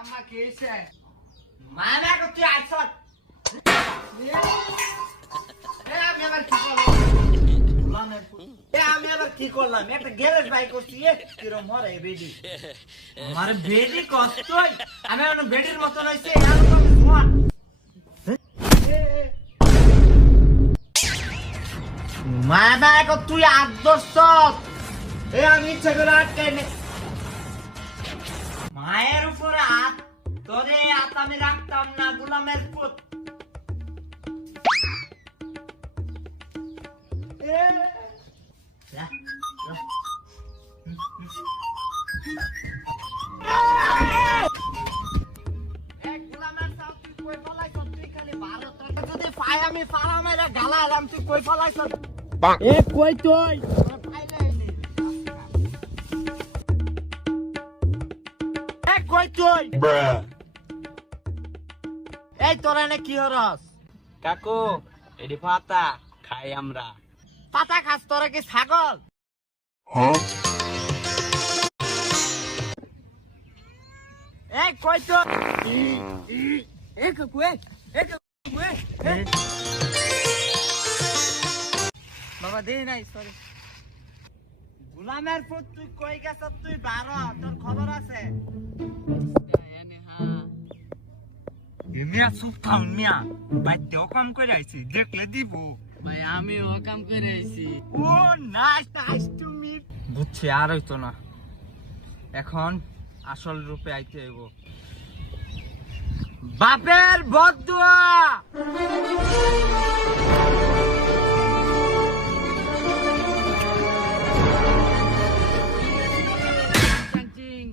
আম্মা কি হইছে? মানা করতে আইছ আমি আবার কি করলাম? আমি আবার কি করলাম একটা গ্যারেজ বাইক করছি কিরম মরে বেডি আমার বেডি কষ্টই আমি অন্য বেডির মতন হইছে মানা এক তুই আদর্শ আমি ইচ্ছা করে আটকাই নে মায়ের উপরে হাত তোরে হাত আমি রাখতাম না গোলামের পুত আমি ফাড়া মেরে গালা এলাম তুই কই ফলাইছ এ কই তুই? কই তুই এই তোরা এনে কি হরস কাকু এডি পাতা খাই আমরা। পাতা খাস তোরা কি ছাগল এই কই তুই এ কাকু এ কাকু এ বাবা দেই নাই সরি গোলামের পুত তুই কই গেছ তুই 12 তোর খবর আছে এনে হ্যাঁ মিয়া চুপ থাম মিয়া বাইতেও কাম করে আইছি দেখলে দিব ভাই আমি ও কাম করে আইছি। ও নাইস টু মিট বুঝছি আর হইতো না এখন আসল রূপে আইতে হইব বাপের বদদুয়া চাংচিং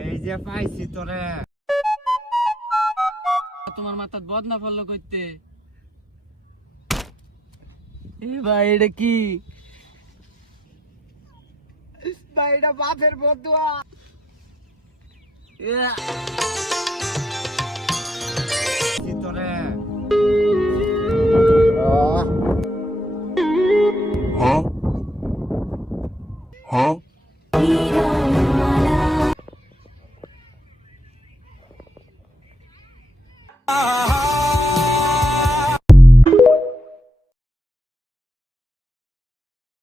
এই যে পাইছি তোরে তোমার মাথার বদনা ফলো করতে। এ ভাই এটা কি? ভাই এটা বাপের বদদুয়া